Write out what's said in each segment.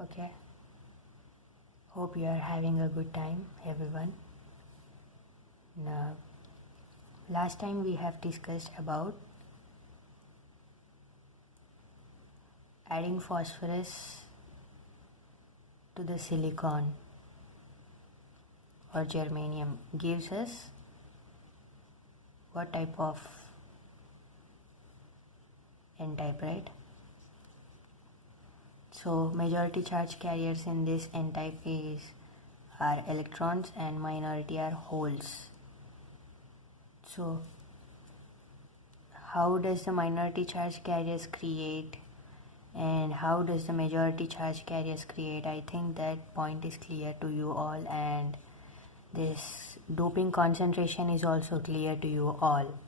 Okay, hope you are having a good time, everyone. Now, last time we have discussed about adding phosphorus to the silicon or germanium gives us what type of n-type, right? So majority charge carriers in this n-type are electrons and minority are holes. So how does the minority charge carriers create and how does the majority charge carriers create? I think that point is clear to you all, and this doping concentration is also clear to you all.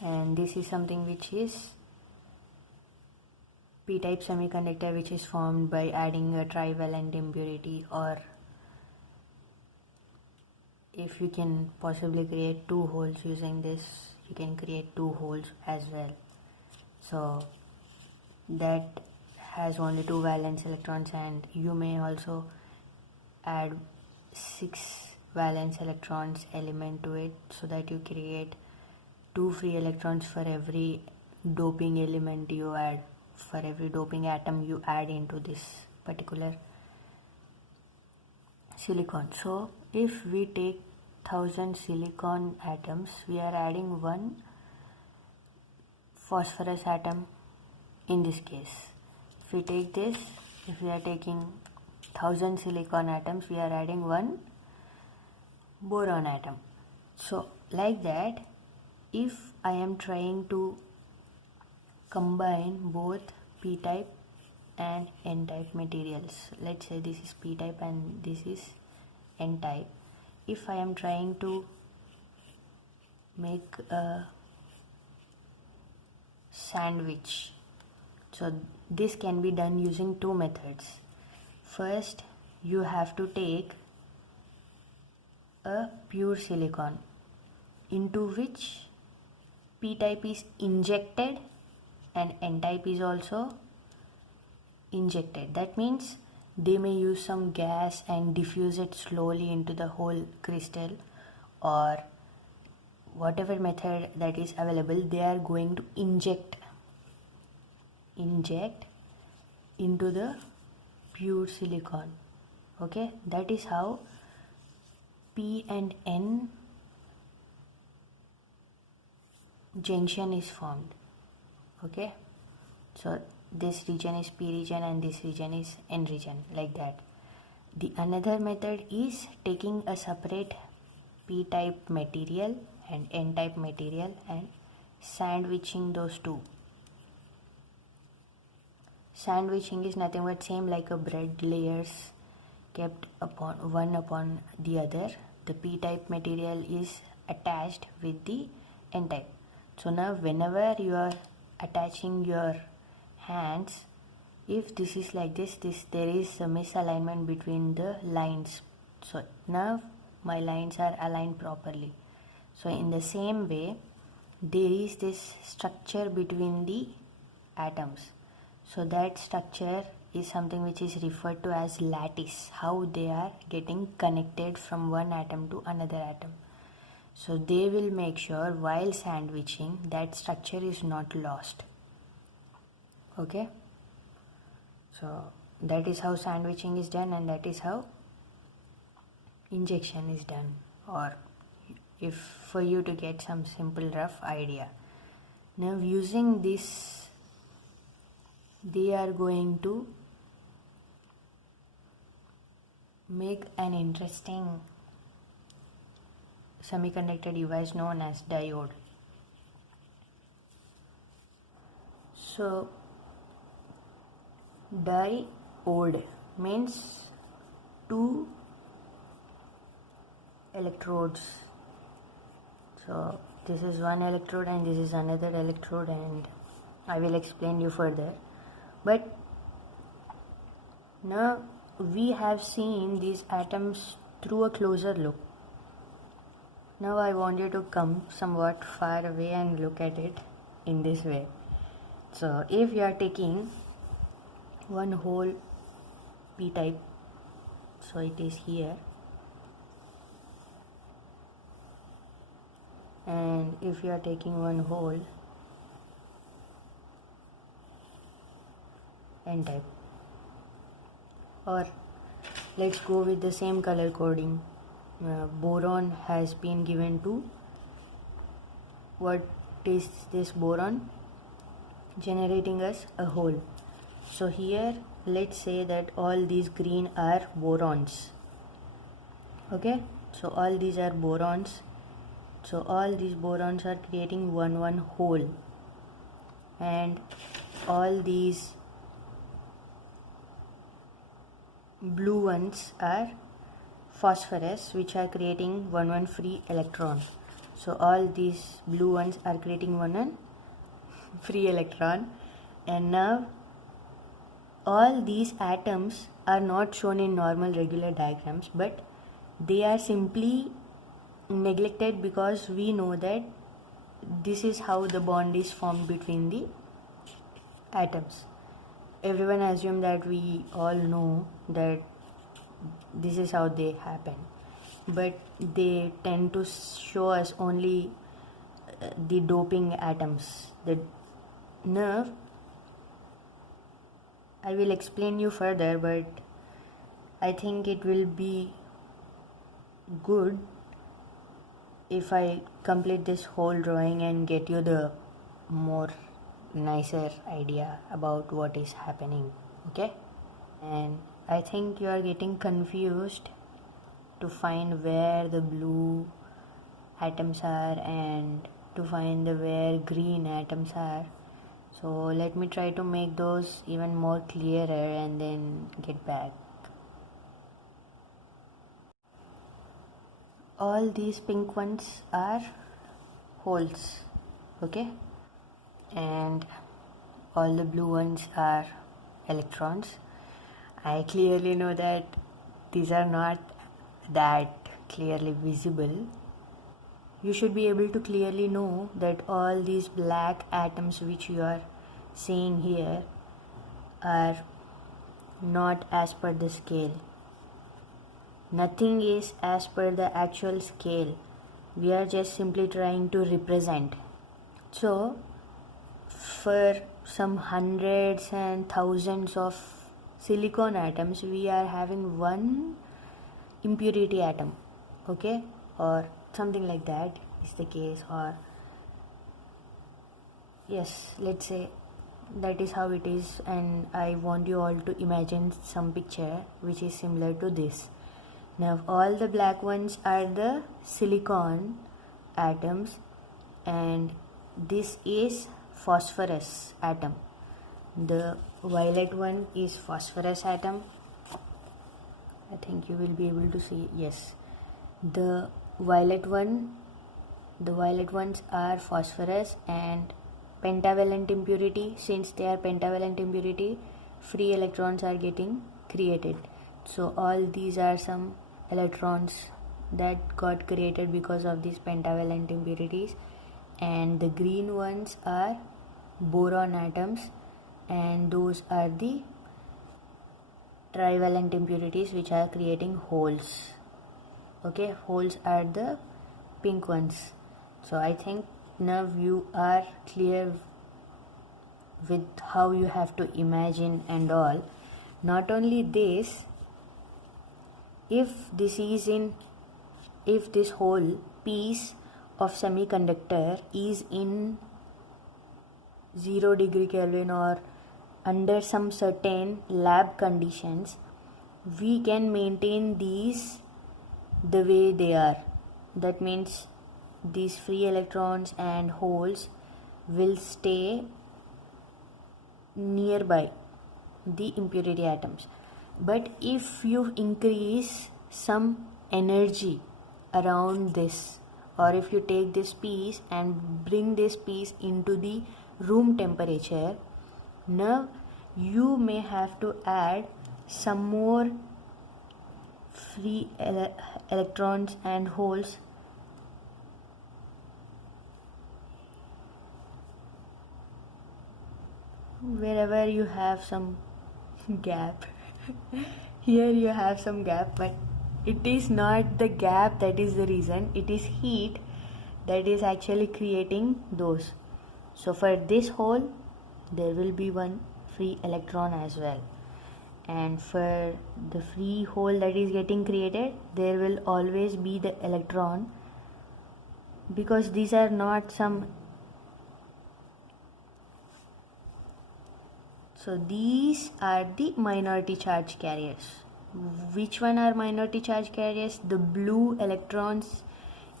And this is something which is p-type semiconductor, which is formed by adding a trivalent impurity, or if you can possibly create two holes using this, you can create two holes as well. So that has only two valence electrons, and you may also add 6 valence electrons element to it, so that you create 2 free electrons for every doping element you add, for every doping atom you add into this particular silicon. So if we take 1000 silicon atoms, we are adding 1 phosphorus atom in this case. If we take this, if we are taking 1000 silicon atoms, we are adding 1 boron atom. So like that, if I am trying to combine both p-type and n-type materials, let's say this is p-type and this is n-type, if I am trying to make a sandwich, so this can be done using two methods. First, you have to take a pure silicon into which p-type is injected and n-type is also injected. That means they may use some gas and diffuse it slowly into the whole crystal, or whatever method that is available, they are going to inject into the pure silicon. Okay, that is how p and n junction is formed. Okay, so this region is p region and this region is n region, like that. The another method is taking a separate p-type material and n-type material and sandwiching those two. Sandwiching is nothing but same like a bread, layers kept upon one upon the other. The p-type material is attached with the n-type. So now whenever you are attaching your hands, if this is like this, there is a misalignment between the lines. So now my lines are aligned properly. So in the same way, there is this structure between the atoms. So that structure is something which is referred to as lattice, how they are getting connected from one atom to another atom. So they will make sure while sandwiching that structure is not lost. Okay, so that is how sandwiching is done, and that is how injection is done, or if for you to get some simple rough idea. Now using this, they are going to make an interesting semiconductor device known as diode. So diode means two electrodes. So this is one electrode and this is another electrode, and I will explain you further. But now we have seen these atoms through a closer look. Now I want you to come somewhat far away and look at it in this way. So if you are taking one whole p-type, so it is here, and if you are taking one whole n-type, or let's go with the same color coding. Boron has been given to, what is this boron generating us? A hole. So here let's say that all these green are borons. Okay, so all these are borons, so all these borons are creating one hole, and all these blue ones are phosphorus, which are creating one free electron. So all these blue ones are creating one free electron, and now all these atoms are not shown in normal regular diagrams, but they are simply neglected because we know that this is how the bond is formed between the atoms. Everyone assume that we all know that this is how they happen, but they tend to show us only the doping atoms. The nerve, I will explain you further, but I think it will be good if I complete this whole drawing and get you the more nicer idea about what is happening. Okay, and I think you are getting confused to find where the blue atoms are and to find the where green atoms are. So let me try to make those even more clearer and then get back. All these pink ones are holes, okay, and all the blue ones are electrons. I clearly know that these are not that clearly visible. You should be able to clearly know that all these black atoms which you are seeing here are not as per the scale. Nothing is as per the actual scale. We are just simply trying to represent. So for some hundreds and thousands of silicon atoms, we are having one impurity atom, okay, or something like that is the case, or yes, let's say that is how it is. And I want you all to imagine some picture which is similar to this. Now all the black ones are the silicon atoms, and this is phosphorus atom. The violet one is phosphorus atom. I think you will be able to see, yes, the violet ones are phosphorus and pentavalent impurity. Since they are pentavalent impurity, free electrons are getting created. So all these are some electrons that got created because of these pentavalent impurities, and the green ones are boron atoms, and those are the trivalent impurities which are creating holes. Okay, holes are the pink ones. So I think now you are clear with how you have to imagine and all. Not only this, if this whole piece of semiconductor is in 0 degree Kelvin or under some certain lab conditions, we can maintain these the way they are. That means these free electrons and holes will stay nearby the impurity atoms. But if you increase some energy around this, or if you take this piece and bring this piece into the room temperature, now you may have to add some more free electrons and holes wherever you have some gap. Here you have some gap, but it is not the gap that is the reason. It is heat that is actually creating those. So for this hole there will be one free electron as well, and for the free hole that is getting created there will always be the electron, because these are not some. So these are the minority charge carriers. Which one are minority charge carriers? The blue electrons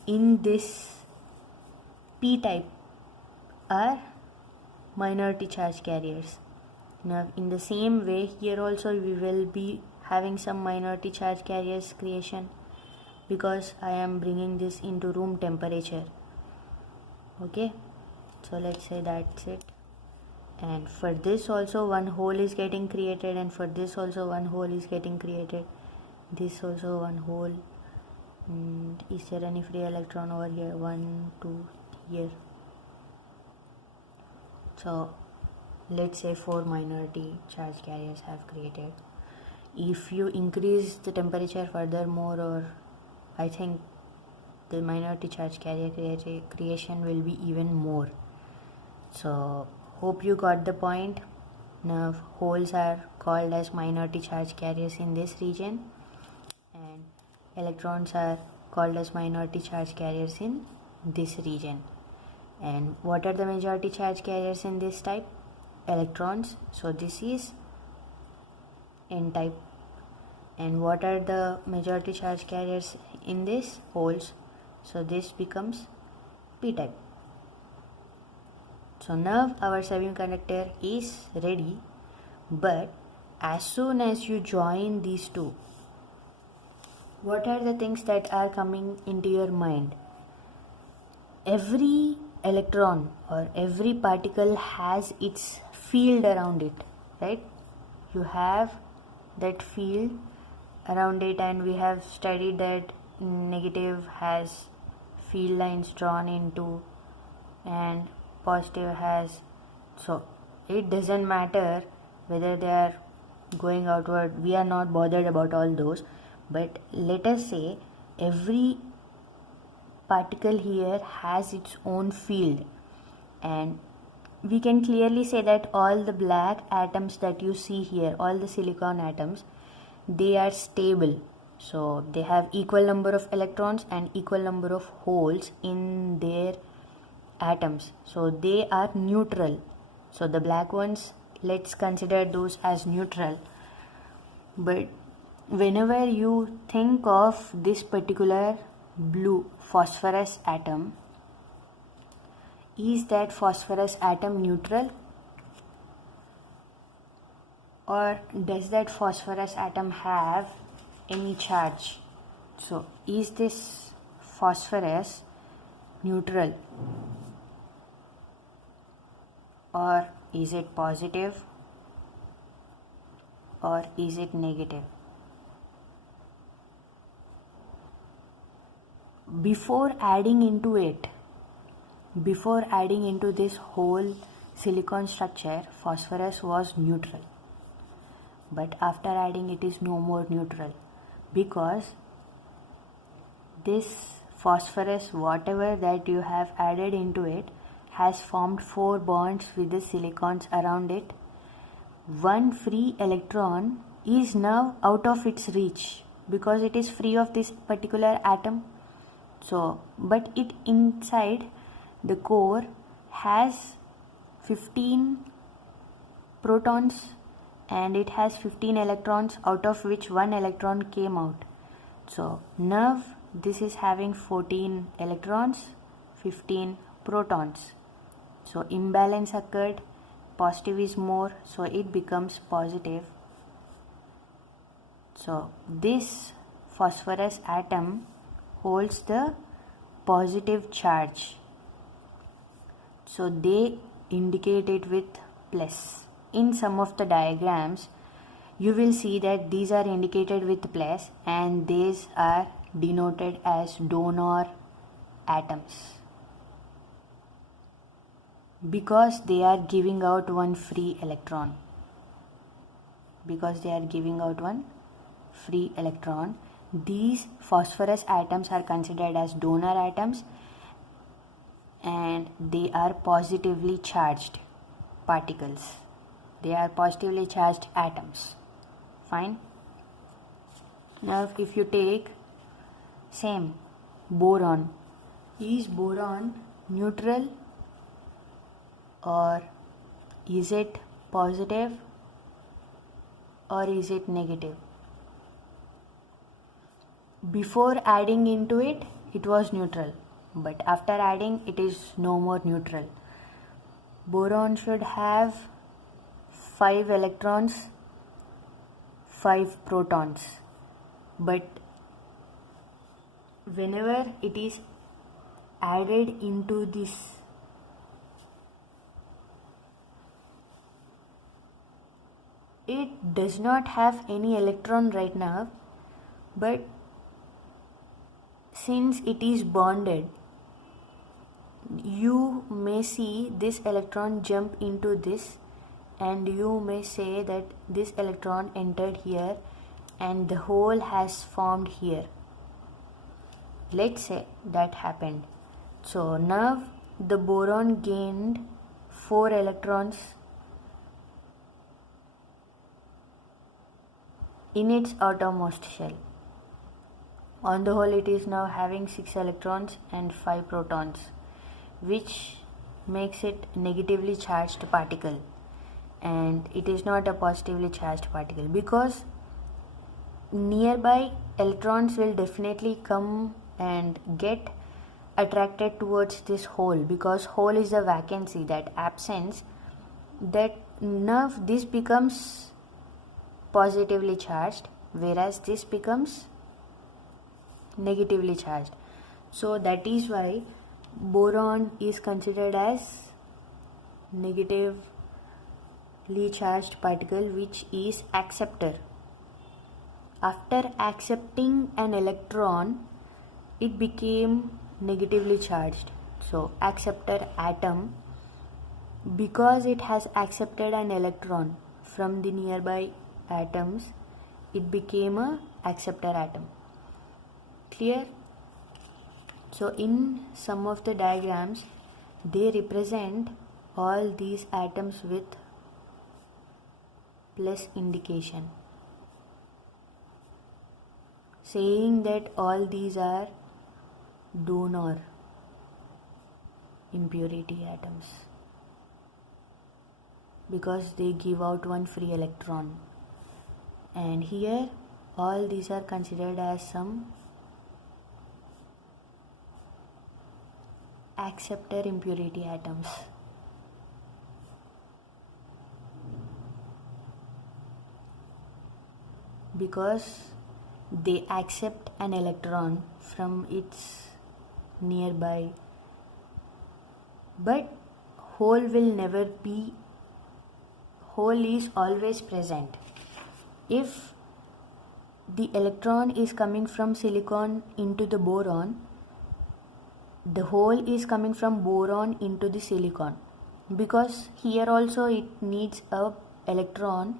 in this p type are minority charge carriers. Now in the same way here also we will be having some minority charge carriers creation, because I am bringing this into room temperature. Okay, so let's say that's it. And for this also one hole is getting created, and for this also one hole is getting created. This also one hole. And is there any free electron over here? 1, 2 here. So let's say 4 minority charge carriers have created. If you increase the temperature furthermore, or I think the minority charge carrier creation will be even more. So hope you got the point. Now holes are called as minority charge carriers in this region, and electrons are called as minority charge carriers in this region. And what are the majority charge carriers in this type? Electrons. So this is n type. And what are the majority charge carriers in this? Holes. So this becomes p type. So now our semiconductor is ready, but as soon as you join these two, what are the things that are coming into your mind? Every electron or every particle has its field around it, right? You have that field around it, and we have studied that negative has field lines drawn into and positive has. So it doesn't matter whether they are going outward, we are not bothered about all those, but let us say every particle here has its own field, and we can clearly say that all the black atoms that you see here, all the silicon atoms, they are stable. So they have equal number of electrons and equal number of holes in their atoms, so they are neutral. So the black ones, let's consider those as neutral. But whenever you think of this particular blue phosphorus atom, is that phosphorus atom neutral, or does that phosphorus atom have any charge? So is this phosphorus neutral, or is it positive, or is it negative? Before adding into this whole silicon structure, phosphorus was neutral, but after adding it is no more neutral, because this phosphorus, whatever that you have added into it, has formed 4 bonds with the silicons around it. One free electron is now out of its reach because it is free of this particular atom. So but it inside the core has 15 protons and it has 15 electrons, out of which 1 electron came out. So now this is having 14 electrons, 15 protons. So imbalance occurred, positive is more, so it becomes positive. So this phosphorus atom holds the positive charge, so they indicate it with plus. In some of the diagrams you will see that these are indicated with plus and these are denoted as donor atoms, because they are giving out one free electron. because they are giving out one free electron. These phosphorus atoms are considered as donor atoms and they are positively charged particles. They are positively charged atoms. Fine. Now if you take same boron, is boron neutral or is it positive or is it negative? Before adding into it, it was neutral, but after adding it is no more neutral. Boron should have 5 electrons, 5 protons, but whenever it is added into this it does not have any electron right now, but since it is bonded, you may see this electron jump into this and you may say that this electron entered here and the hole has formed here. Let's say that happened. So now the boron gained 4 electrons in its outermost shell. On the whole, it is now having 6 electrons and 5 protons, which makes it negatively charged particle, and it is not a positively charged particle because nearby electrons will definitely come and get attracted towards this hole, because hole is a vacancy, that absence, that now this becomes positively charged whereas this becomes negatively charged. So that is why boron is considered as negatively charged particle, which is acceptor. After accepting an electron, it became negatively charged. So acceptor atom, because it has accepted an electron from the nearby atoms, it became a acceptor atom. Clear? So in some of the diagrams they represent all these atoms with plus indication, saying that all these are donor impurity atoms because they give out one free electron. And here all these are considered as some acceptor impurity atoms. Because they accept an electron from its nearby, but hole will never be, hole is always present. If the electron is coming from silicon into the boron, the hole is coming from boron into the silicon, because here also it needs a electron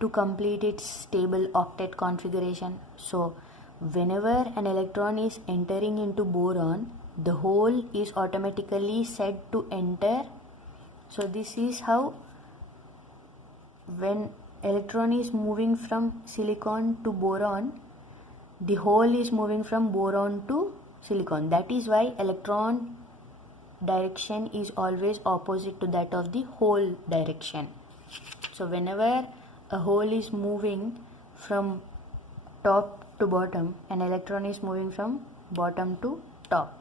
to complete its stable octet configuration. So whenever an electron is entering into boron, the hole is automatically set to enter. So this is how, when electron is moving from silicon to boron, the hole is moving from boron to silicon. That is why electron direction is always opposite to that of the hole direction. So whenever a hole is moving from top to bottom, an electron is moving from bottom to top.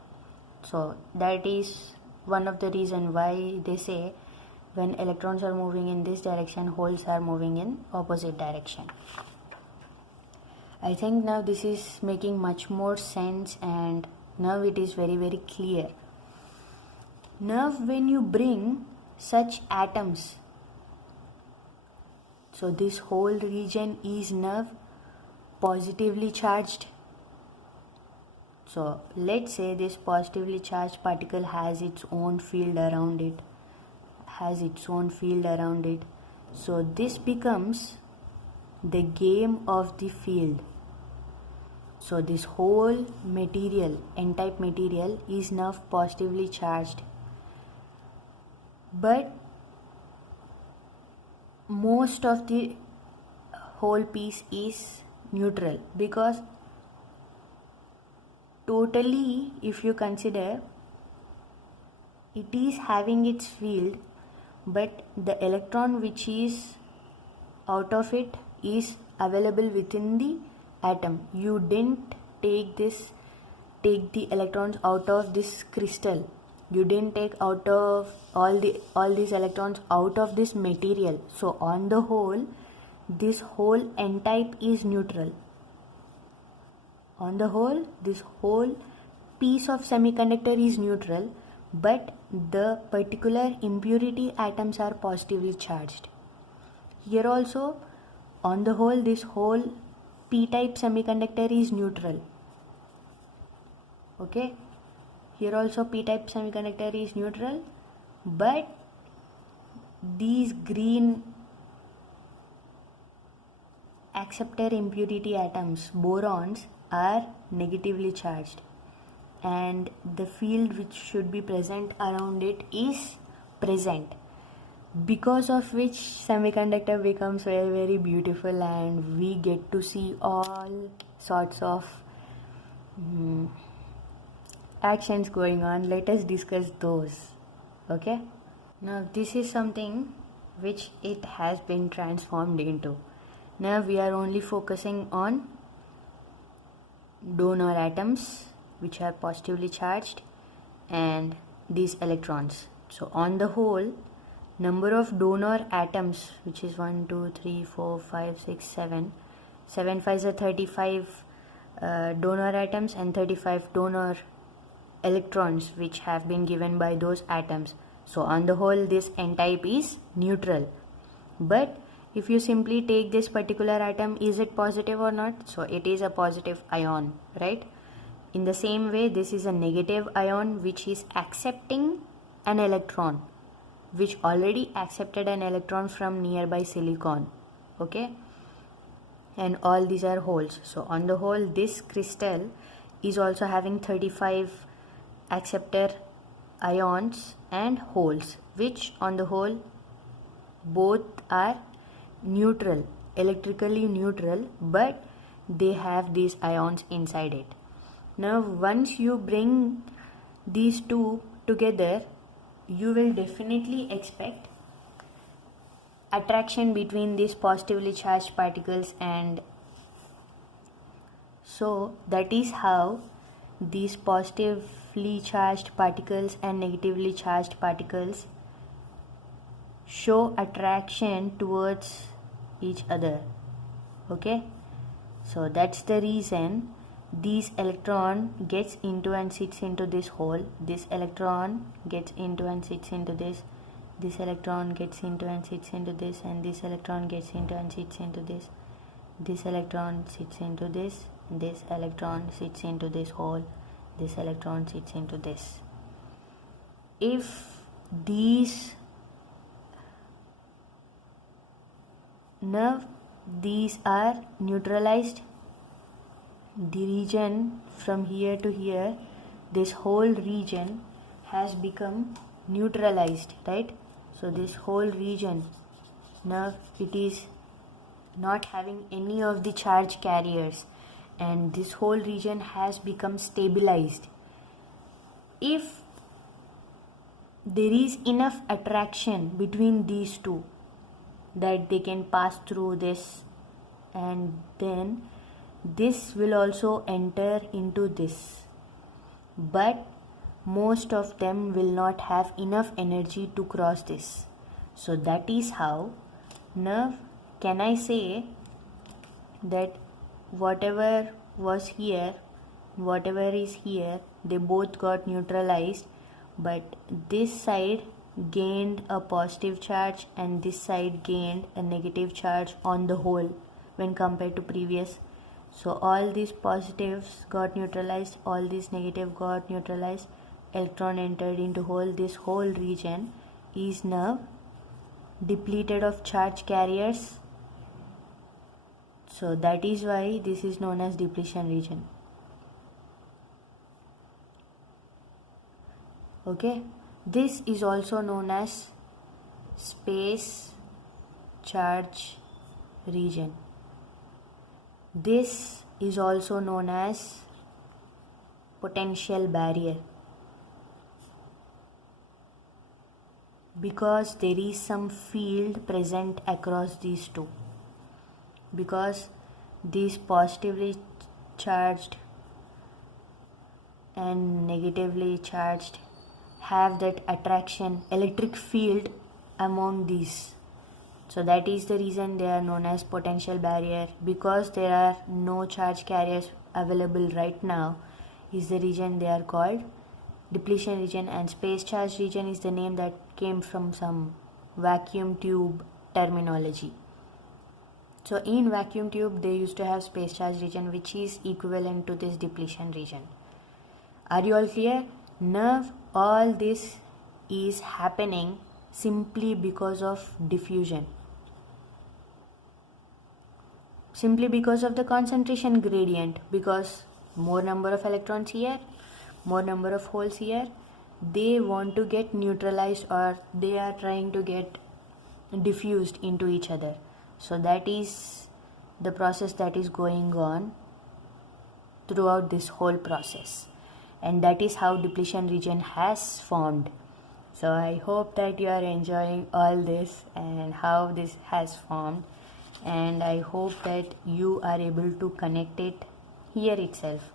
So that is one of the reason why they say when electrons are moving in this direction, holes are moving in opposite direction. I think now this is making much more sense, and now it is very, very clear. Now when you bring such atoms, so this whole region is now positively charged. So let's say this positively charged particle has its own field around it, So this becomes the game of the field. So this whole material, n-type material, is now positively charged, but most of the whole piece is neutral, because totally, if you consider, it is having its field, but the electron which is out of it is available within the atom. You didn't take the electrons out of this crystal. You didn't take out of all these electrons out of this material. So on the whole, this whole n-type is neutral. On the whole, this whole piece of semiconductor is neutral, but the particular impurity atoms are positively charged. Here also, on the whole, this whole p-type semiconductor is neutral. Okay, here also p-type semiconductor is neutral, but these green acceptor impurity atoms, borons, are negatively charged, and the field which should be present around it is present, because of which semiconductor becomes very, very beautiful, and we get to see all sorts of actions going on. Let us discuss those. Okay, now this is something which it has been transformed into. Now we are only focusing on donor atoms which are positively charged and these electrons. So on the whole, number of donor atoms, which is 1 2 3 4 5 6 7 7 5 are 35 donor atoms, and 35 donor electrons which have been given by those atoms. So on the whole, this n-type is neutral. But if you simply take this particular atom, is it positive or not? So it is a positive ion, right? In the same way, this is a negative ion which is accepting an electron, which already accepted an electron from nearby silicon. Okay, and all these are holes. So on the whole, this crystal is also having 35 acceptor ions and holes, which on the whole both are neutral, electrically neutral, but they have these ions inside it. Now once you bring these two together, you will definitely expect attraction between these positively charged particles, and so that is how these positively charged particles and negatively charged particles show attraction towards each other. Okay, so that's the reason this electron gets into and sits into this hole, this electron gets into and sits into this electron gets into and sits into this, and this electron gets into and sits into this electron sits into this electron sits into this hole, this electron sits into this. If these are neutralized, the region from here to here, this whole region has become neutralized, right? So this whole region, now it is not having any of the charge carriers, and this whole region has become stabilized. If there is enough attraction between these two that they can pass through this, and then this will also enter into this, but most of them will not have enough energy to cross this. So that is how, now can I say that whatever was here, whatever is here, they both got neutralized, but this side gained a positive charge and this side gained a negative charge on the whole when compared to previous. So all these positives got neutralized, all these negative got neutralized, electron entered into hole. This whole region is now depleted of charge carriers, So that is why this is known as depletion region. Okay, this is also known as space charge region. This is also known as potential barrier, because there is some field present across these two, because these positively charged and negatively charged have that attraction electric field among these. So that is the reason they are known as potential barrier, because there are no charge carriers available right now is the reason they are called depletion region. And space charge region is the name that came from some vacuum tube terminology. So in vacuum tube they used to have space charge region, which is equivalent to this depletion region. Are you all clear? Now all this is happening simply because of diffusion, simply because of the concentration gradient, because more number of electrons here, more number of holes here, they want to get neutralized, or they are trying to get diffused into each other. So that is the process that is going on throughout this whole process, and that is how depletion region has formed. So I hope that you are enjoying all this and how this has formed, and I hope that you are able to connect it here itself.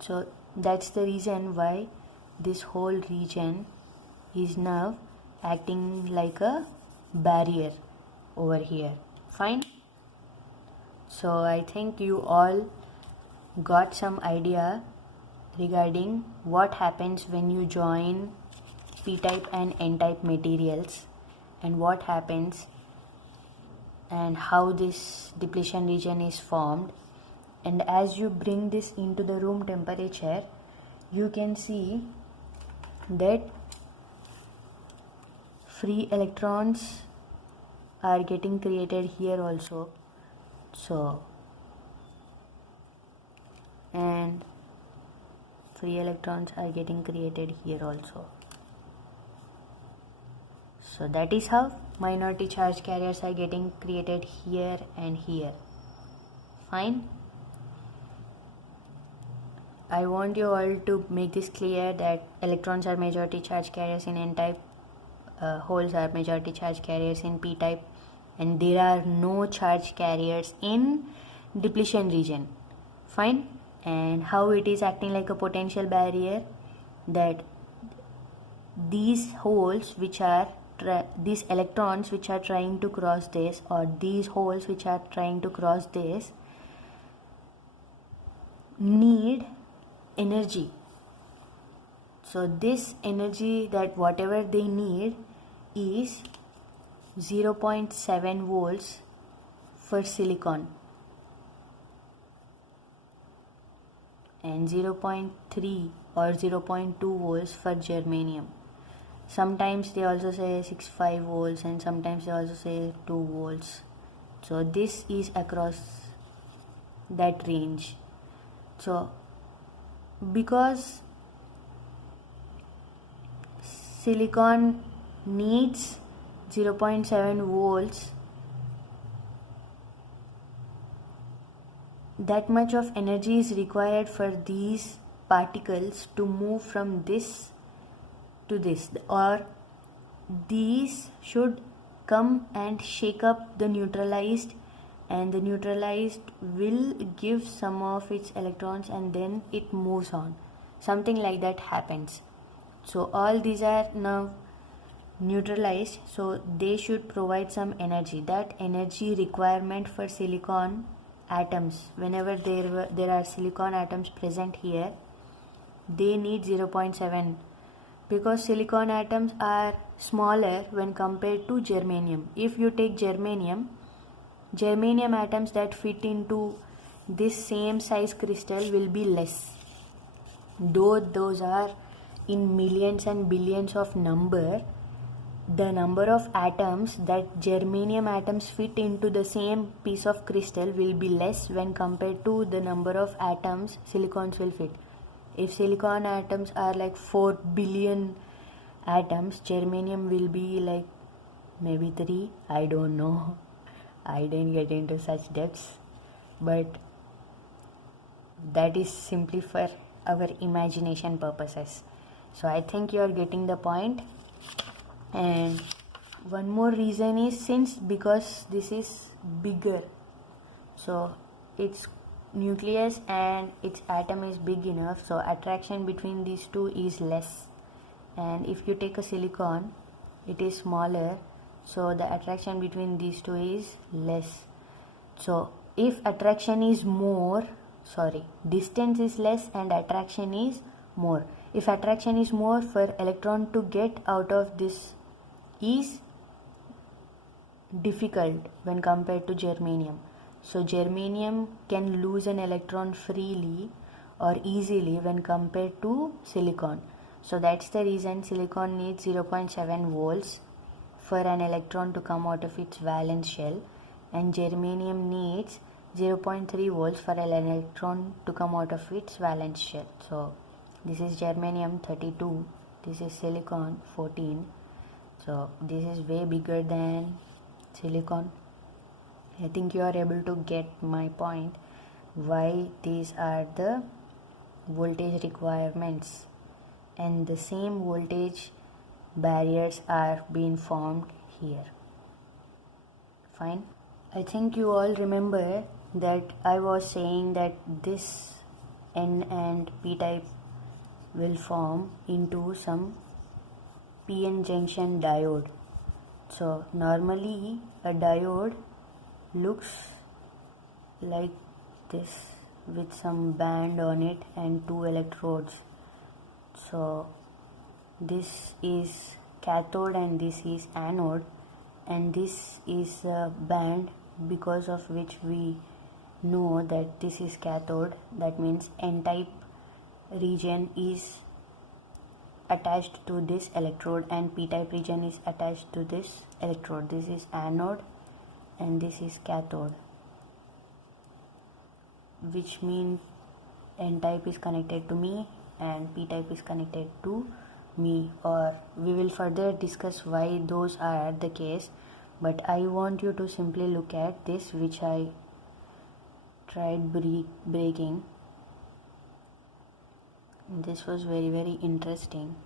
So that's the reason why this whole region is now acting like a barrier over here. Fine. So I think you all got some idea regarding what happens when you join p-type and n-type materials, and what happens and how this depletion region is formed. And as you bring this into the room temperature, you can see that free electrons are getting created here also. So, and free electrons are getting created here also. So that is how minority charge carriers are getting created here and here. Fine. I want you all to make this clear that electrons are majority charge carriers in n-type, holes are majority charge carriers in p-type, and there are no charge carriers in depletion region. Fine. And how it is acting like a potential barrier, that these holes which are these electrons which are trying to cross this, or these holes which are trying to cross this, need energy. So this energy, that whatever they need, is 0.7 volts for silicon and 0.3 or 0.2 volts for germanium. Sometimes they also say 65 volts, and sometimes they also say 2 volts. So this is across that range. So because silicon needs 0.7 volts, that much of energy is required for these particles to move from this to this, or these should come and shake up the neutralized, and the neutralized will give some of its electrons and then it moves on. Something like that happens. So all these are now neutralized, so they should provide some energy. That energy requirement for silicon atoms, whenever there are silicon atoms present here, they need 0.7, because silicon atoms are smaller when compared to germanium. If you take germanium atoms that fit into this same size crystal will be less, though those are in millions and billions of number, the number of atoms that germanium atoms fit into the same piece of crystal will be less when compared to the number of atoms silicons will fit. If silicon atoms are like 4 billion atoms, germanium will be like maybe 3. I don't know. I didn't get into such depths, but that is simply for our imagination purposes. So I think you are getting the point. And one more reason is because this is bigger, so its nucleus and its atom is big enough, so attraction between these two is less. And if you take a silicon, it is smaller, so the attraction between these two is less. So if attraction is more, distance is less and attraction is more. If attraction is more, for electron to get out of this is difficult when compared to germanium. So germanium can lose an electron freely or easily when compared to silicon. So that's the reason silicon needs 0.7 volts for an electron to come out of its valence shell, and germanium needs 0.3 volts for an electron to come out of its valence shell. So this is germanium 32, this is silicon 14. So this is way bigger than silicon. I think you are able to get my point, why these are the voltage requirements, and the same voltage barriers are being formed here. Fine. I think you all remember that I was saying that this N and P type will form into some PN junction diode. So normally a diode looks like this with some band on it and 2 electrodes. So this is cathode and this is anode, and this is a band because of which we know that this is cathode. That means N-type region is attached to this electrode and P-type region is attached to this electrode. This is anode and this is cathode, which means N-type is connected to me and P-type is connected to me, or we will further discuss why those are the case. But I want you to simply look at this, which I tried breaking. This was very interesting.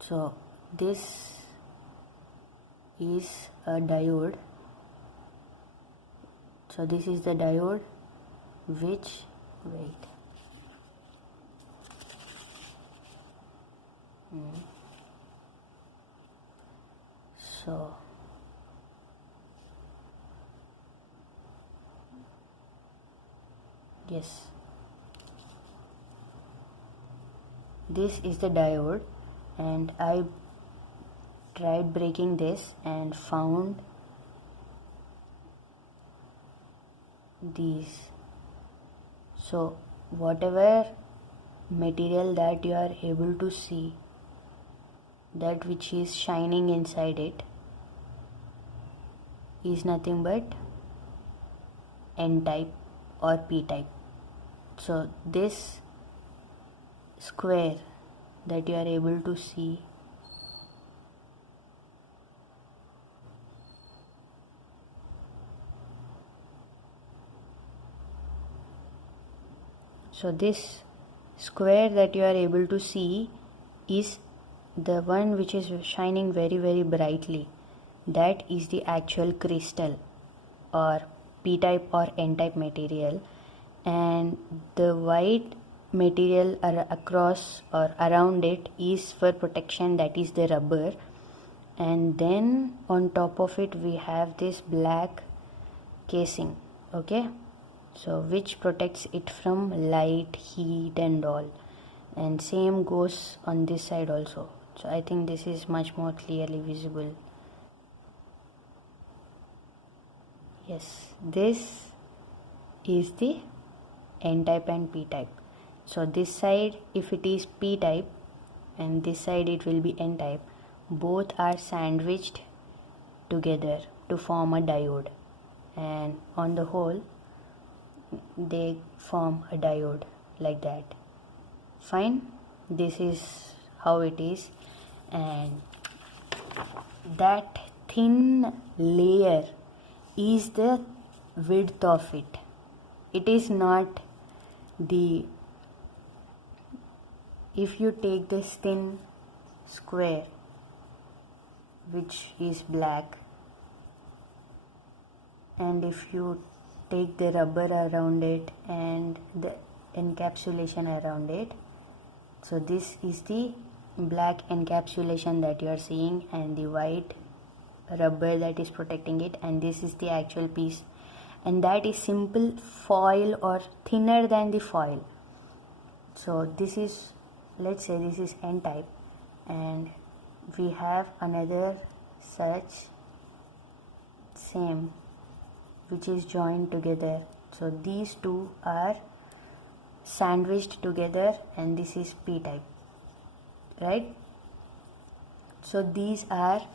So this is a diode. So this is the diode which, so yes, this is the diode, and I tried breaking this and found these. So whatever material that you are able to see, that which is shining inside it, is nothing but N-type or P-type. So this square that you are able to see this square that you are able to see is the one which is shining very brightly. That is the actual crystal or P-type or N-type material, and the white material across or around it is for protection, that is the rubber. And then on top of it we have this black casing, okay, so which protects it from light, heat and all, and same goes on this side also. So I think this is much more clearly visible. Yes, this is the N-type and P-type. So this side, if it is P-type and this side it will be N-type, both are sandwiched together to form a diode, and on the whole they form a diode like that. Fine, this is how it is. And that thin layer is the width of it. It is not the, if you take this thin square which is black, and if you take the rubber around it and the encapsulation around it, so this is the black encapsulation that you are seeing and the white rubber that is protecting it, and this is the actual piece, and that is simple foil or thinner than the foil. So this is, let's say this is N type, and we have another such same which is joined together. So these two are sandwiched together, and this is P type, right? So these are,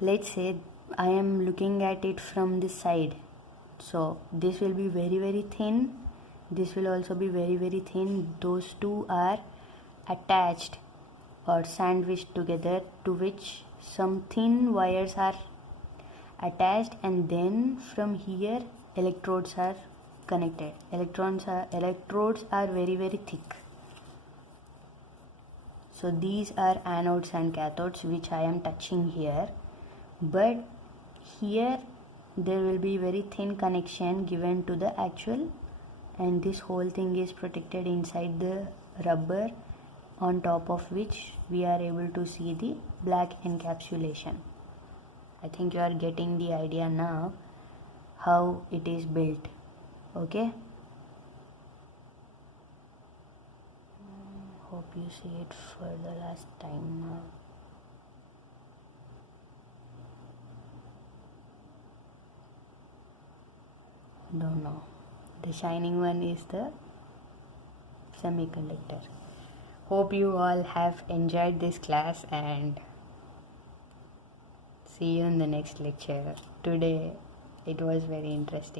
let's say I am looking at it from this side, so this will be very very thin, this will also be very very thin. Those two are attached or sandwiched together, to which some thin wires are attached, and then from here electrodes are connected. Electrodes are very very thick. So these are anodes and cathodes which I am touching here, but here there will be very thin connection given to the actual, and this whole thing is protected inside the rubber, on top of which we are able to see the black encapsulation. I think you are getting the idea now how it is built. Okay, hope you see it for the last time now. Don't know, the shining one is the semiconductor. Hope you all have enjoyed this class, and see you in the next lecture. Today it was very interesting.